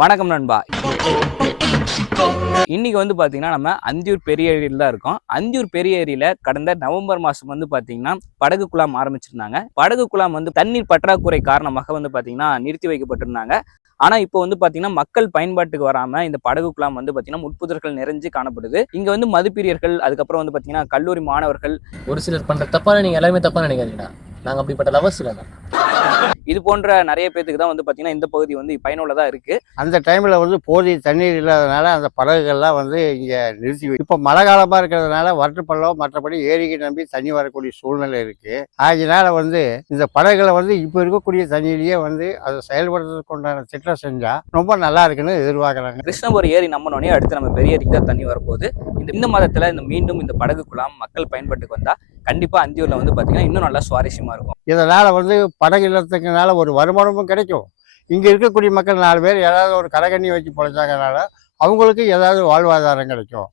வணக்கம் நண்பா. இன்னைக்கு வந்து பாத்தீங்கன்னா நம்ம அந்தியூர் பெரிய ஏரியில் தான் இருக்கோம். அந்தியூர் பெரிய ஏரியில கடந்த நவம்பர் மாசம் வந்து பாத்தீங்கன்னா படகு குழாம் ஆரம்பிச்சிருந்தாங்க. படகு குழாம் வந்து தண்ணீர் பற்றாக்குறை காரணமாக வந்து பாத்தீங்கன்னா நிறுத்தி வைக்கப்பட்டிருந்தாங்க. ஆனா இப்போ வந்து பாத்தீங்கன்னா மக்கள் பயன்பாட்டுக்கு வராம இந்த படகு குழாம் வந்து பாத்தீங்கன்னா முட்புதர்கள் நிறைஞ்சு காணப்படுது. இங்க வந்து மதுப்பிரியர்கள் அதுக்கப்புறம் வந்து பாத்தீங்கன்னா கல்லூரி மாணவர்கள். ஒரு சிலர் பண்ற தப்பான நீங்க எல்லாமே தப்பாக நினைக்காதீங்கடா. நாங்க அப்படிப்பட்ட லவர்ஸ் இல்லை இது போன்ற நிறைய பேத்துக்கு தான் வந்து பாத்தீங்கன்னா இந்த பகுதி வந்து பயனுள்ளதா இருக்கு. அந்த டைமில் வந்து போதிய தண்ணீர் இல்லாதனால அந்த படகுகள்லாம் வந்து இங்கே நிறுத்தி இப்போ மழை காலமாக இருக்கிறதுனால வறட்டுப்பள்ளம் மற்றபடி ஏரிக்கு நம்பி தண்ணி வரக்கூடிய சூழ்நிலை இருக்குது ஆகையினால வந்து இந்த படகுகளை வந்து இப்போ இருக்கக்கூடிய தண்ணியிலேயே வந்து அதை செயல்படுறதுக்கு உண்டான திட்டம் செஞ்சால் ரொம்ப நல்லா இருக்குன்னு எதிர்பார்க்குறாங்க. கிருஷ்ணபுரம் ஏரி நம்பினோடனே அடுத்து நம்ம பெரிய ஏரிக்கு தான் தண்ணி வரப்போகுது. இந்த இந்த மாதத்துல இந்த மீண்டும் இந்த படகு குழாம் மக்கள் பயன்பாட்டுக்கு வந்தா கண்டிப்பாக அந்தியூரில் வந்து பார்த்தீங்கன்னா இன்னும் நல்லா சுவாரஸ்யமாக இருக்கும். இதனால் வந்து படகு இல்லத்துக்குனால ஒரு வருமானமும் கிடைக்கும். இங்கே இருக்கக்கூடிய மக்கள் நாலு பேர் ஏதாவது ஒரு கடைகண்ணி வச்சு பொழைச்சாங்கனால அவங்களுக்கு ஏதாவது வாழ்வாதாரம் கிடைக்கும்.